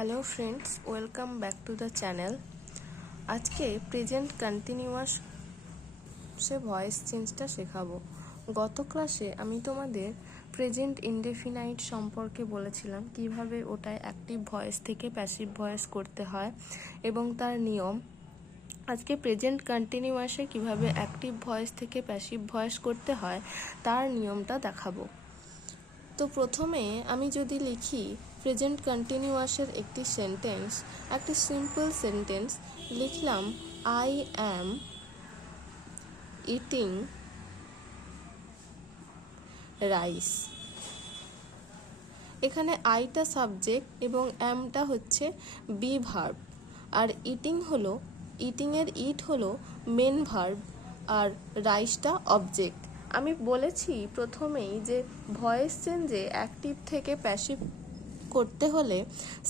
Hello friends, welcome back to the channel. আজকে present কন্টিনিউয়াসে voice চেঞ্জটা শেখাবো। গত ক্লাসে আমি তোমাদের প্রেজেন্ট ইনডেফিনাইট সম্পর্কে বলেছিলাম কিভাবে ওটায় অ্যাক্টিভ ভয়েস থেকে প্যাসিভ ভয়েস করতে হয় এবং তার নিয়ম। আজকে প্রেজেন্ট কন্টিনিউয়াসে কিভাবে অ্যাক্টিভ ভয়েস থেকে প্যাসিভ ভয়েস করতে হয় তার নিয়মটা দেখাবো। তো প্রথমে আমি যদি লিখি প্রেজেন্ট কন্টিনিউয়াসের একটি সেন্টেন্স, একটি সিম্পল সেন্টেন্স লিখলাম, আই অ্যাম ইটিং রাইস। এখানে আইটা সাবজেক্ট এবং অ্যামটা হচ্ছে বি ভার্ব, আর ইটিংয়ের ইট হলো মেন ভার্ব, আর রাইসটা অবজেক্ট। আমি বলেছি প্রথমেই যে ভয়েস চেঞ্জে অ্যাক্টিভ থেকে প্যাসিভ করতে হলে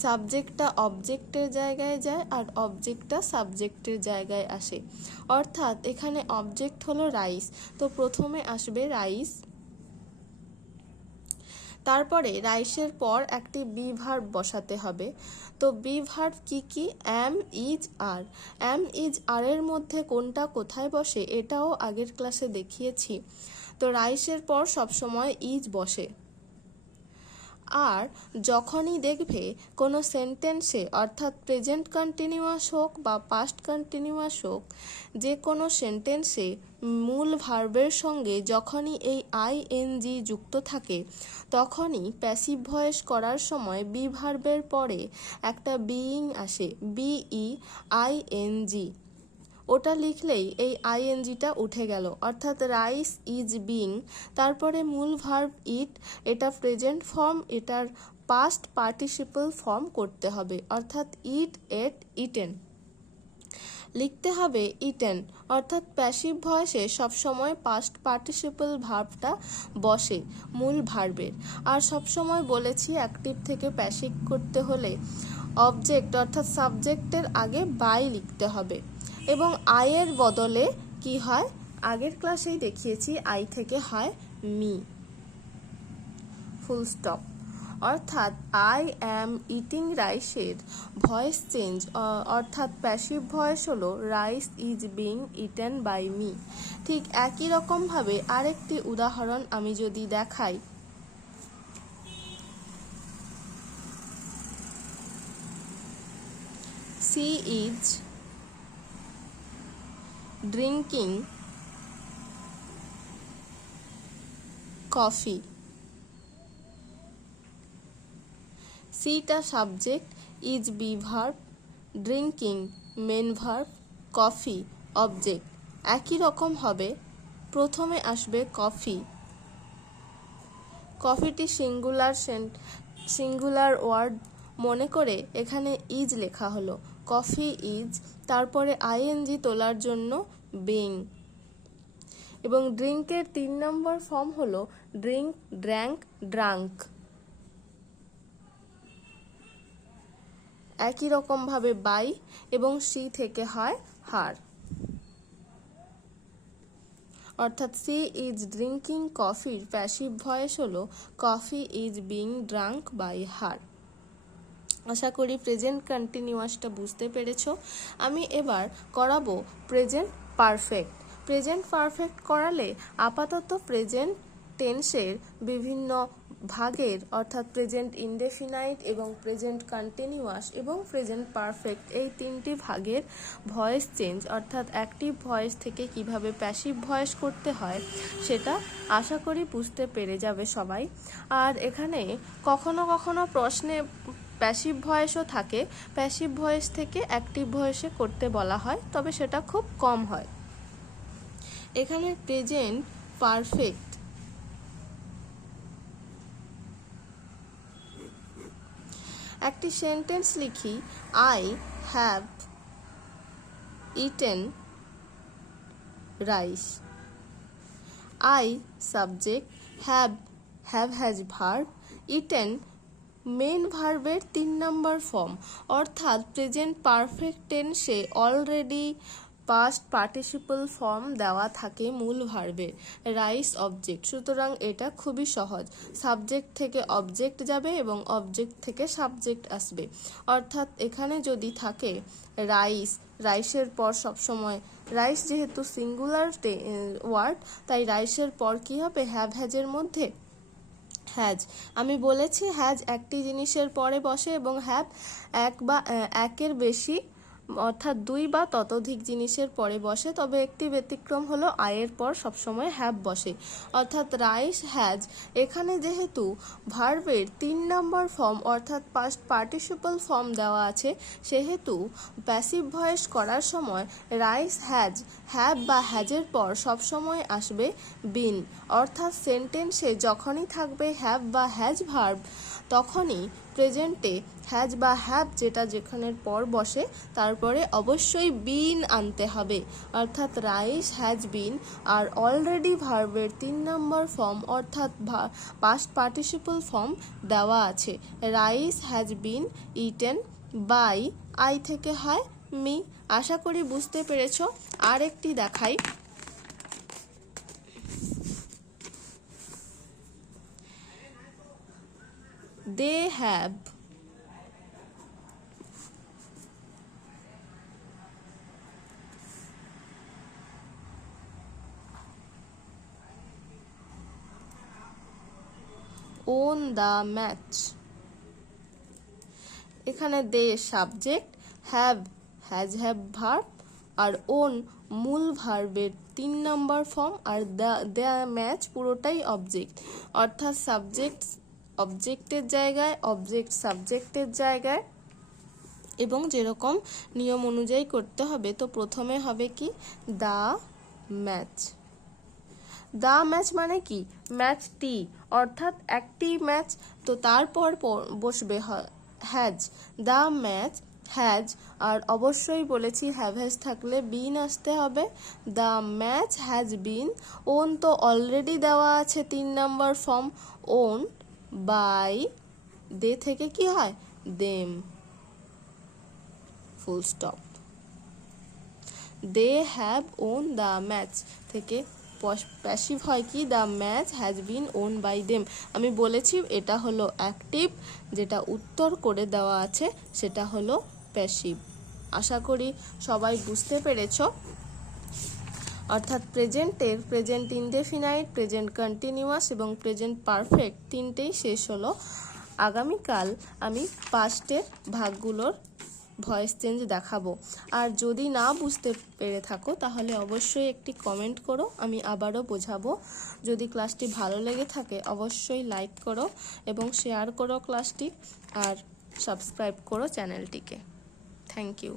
সাবজেক্টটা অবজেক্টের জায়গায় যায় আর অবজেক্টটা সাবজেক্টের জায়গায় আসে। অর্থাৎ এখানে অবজেক্ট হলো রাইস, তো প্রথমে আসবে রাইস, তারপরে রাইসের পর একটি বি ভার্ব বসাতে হবে। তো বি ভার্ব কি? অ্যাম, ইজ, আর। অ্যাম, ইজ, আর এর মধ্যে কোনটা কোথায় বসে এটাও আগের ক্লাসে দেখিয়েছি। তো রাইসের পর সবসময় ইজ বসে। আর যখনই দেখবে কোনো সেন্টেন্সে, অর্থাৎ প্রেজেন্ট কন্টিনিউয়াস হোক বা পাস্ট কন্টিনিউয়াস হোক, যে কোনো সেন্টেন্সে মূল ভার্বের সঙ্গে যখনই এই আইএনজি যুক্ত থাকে তখনই প্যাসিভ ভয়েস করার সময় বি ভার্বের পরে একটা বিইং আসে, BEING। ওটা লিখলেই এই আইএনজিটা উঠে গেল, অর্থাৎ রাইস ইজ বিং, তারপরে মূল ভার্ব ইট, এটা প্রেজেন্ট ফর্ম, এটার পাস্ট পার্টিসিপল ফর্ম করতে হবে, অর্থাৎ ইট, এট, ইটেন। লিখতে হবে ইটেন, অর্থাৎ প্যাসিভ ভয়েসে সবসময় পাস্ট পার্টিসিপল ভার্বটা বসে মূল ভার্বের। আর সবসময় বলেছি অ্যাক্টিভ থেকে প্যাসিভ করতে হলে অবজেক্ট অর্থাৎ সাবজেক্টের আগে বাই লিখতে হবে, এবং আয়ের বদলে কি হয়, আগের ক্লাসেই দেখিয়েছি, আই থেকে হয় মি, ফুল স্টপ। অর্থাৎ আই অ্যাম ইটিং রাইসের ভয়েস চেঞ্জ অর্থাৎ প্যাসিভ ভয়েস হলো rice is being eaten by me. ঠিক একই রকমভাবে আরেকটি উদাহরণ আমি যদি দেখাই, সি ইজ ড্রিঙ্কিং কফি। সিটা subject, is be verb, drinking main verb, coffee object. একই রকম হবে, প্রথমে আসবে কফি, কফিটি সিঙ্গুলার ওয়ার্ড মনে করে এখানে ইজ লেখা হলো, কফি ইজ, তারপরে আইএনজি তোলার জন্য বিং। এবং ড্রিঙ্কের 3 নম্বর ফর্ম হলো ড্রিঙ্ক, ড্র্যাঙ্ক, ড্রাঙ্ক। একই রকমভাবে বাই এবং সি থেকে হয় হার, অর্থাৎ সি ইজ ড্রিঙ্কিং কফির প্যাসিভ ভয়েস হলো coffee is being drunk by her. আশা করি প্রেজেন্ট কন্টিনিউয়াসটা বুঝতে পেরেছো। আমি এবার করাবো প্রেজেন্ট পারফেক্ট। প্রেজেন্ট পারফেক্ট করালে আপাতত প্রেজেন্ট টেন্সের বিভিন্ন ভাগের, অর্থাৎ প্রেজেন্ট ইনডেফিনাইট এবং প্রেজেন্ট কন্টিনিউয়াস এবং প্রেজেন্ট পারফেক্ট, এই 3টি ভাগের ভয়েস চেঞ্জ অর্থাৎ অ্যাক্টিভ ভয়েস থেকে কিভাবে প্যাসিভ ভয়েস করতে হয় সেটা আশা করি বুঝতে পেরে যাবে সবাই। আর এখানে কখনো কখনো প্রশ্নে প্যাসিভ ভয়েসও থাকে, প্যাসিভ ভয়েস থেকে অ্যাক্টিভ ভয়েসে করতে বলা হয়, তবে সেটা খুব কম হয়। এখানে প্রেজেন্ট পারফেক্ট, একটি সেন্টেন্স লিখি, I have eaten rice. I subject, have has verb, eaten main ভার্বের 3 নম্বর ফর্ম, অর্থাৎ প্রেজেন্ট পারফেক্ট টেন্সে অলরেডি পাস্ট পার্টিসিপল ফর্ম দেওয়া থাকে মূল ভার্বের, রাইস অবজেক্ট। সুতরাং এটা খুবই সহজ, সাবজেক্ট থেকে অবজেক্ট যাবে এবং অবজেক্ট থেকে সাবজেক্ট আসবে। অর্থাৎ এখানে যদি থাকে রাইস, রাইসের পর সবসময় রাইস যেহেতু সিঙ্গুলার ওয়ার্ড, তাই রাইসের পর কি হবে, হ্যাভ হ্যাজের মধ্যে হ্যাজ। আমি বলেছি হ্যাজ একটি জিনিসের পরে বসে এবং হ্যাভ এক বা একের বেশি অর্থাৎ দুই বা ততোধিক জিনিসের পরে বসে, তবে একটি ব্যতিক্রম হলো আয়ের পর সবসময় হ্যাভ বসে। অর্থাৎ রাইস হ্যাজ এখানে যেহেতু ভার্বের 3 নম্বর ফর্ম অর্থাৎ পাস্ট পার্টিসিপল ফর্ম দেওয়া আছে, সেহেতু প্যাসিভ ভয়েস করার সময় রাইস হ্যাজ হ্যাভ বা হ্যাজের পর সবসময় আসবে বিন। অর্থাৎ সেন্টেন্সে যখনই থাকবে হ্যাভ বা হ্যাজ ভার্ব, তখনই প্রেজেন্টে হ্যাজ বা হ্যাভ যেটা যেখানের পর বসে তারপরে অবশ্যই বিন আনতে হবে। অর্থাৎ রাইস হ্যাজ বিন আর অলরেডি ভার্বের 3 নম্বর ফর্ম অর্থাৎ পাস্ট পার্টিসিপল ফর্ম দেওয়া আছে, rice has been eaten by, I থেকে হয় মি। আশা করি বুঝতে পেরেছ। আর একটি দেখাই, they have won the match. এখানে they subject, have have verb আর ওন মূল ভার্বের 3 নম্বর ফর্ম আর দ্য ম্যাচ পুরোটাই অবজেক্ট। অর্থাৎ সাবজেক্ট অবজেক্টের জায়গায়, অবজেক্ট সাবজেক্টের জায়গায়, এবং যেরকম নিয়ম অনুযায়ী করতে হবে। তো প্রথমে হবে কি, দ্য ম্যাচ। দ্য ম্যাচ মানে কি, ম্যাচটি অর্থাৎ একটি ম্যাচ, তো তারপর বসবে হ্যাজ, দ্য ম্যাচ হ্যাজ। আর অবশ্যই বলেছি হ্যাভ হ্যাজ থাকলে বিন আসতে হবে, the match has been. Won তো অলরেডি দেওয়া আছে 3 নম্বর ফর্ম, ওন বাই, দে থেকে কি হয় them, full stop. They have won the match থেকে প্যাসিভ হয় কি, the match has been won by them. আমি বলেছি এটা হলো অ্যাক্টিভ, যেটা উত্তর করে দেওয়া আছে সেটা হলো প্যাসিভ। আশা করি সবাই বুঝতে পেরেছ। অর্থাৎ প্রেজেন্টের প্রেজেন্ট ইনডেফিনাইট, প্রেজেন্ট কন্টিনিউয়াস এবং প্রেজেন্ট পারফেক্ট তিনটেই শেষ হলো। আগামীকাল আমি পাস্টের ভাগগুলোর ভয়েস চেঞ্জ দেখাবো। আর যদি না বুঝতে পেরে থাকো তাহলে অবশ্যই একটি কমেন্ট করো, আমি আবারও বোঝাবো। যদি ক্লাসটি ভালো লেগে থাকে অবশ্যই লাইক করো এবং শেয়ার করো ক্লাসটি, আর সাবস্ক্রাইব করো চ্যানেলটিকে। Thank you.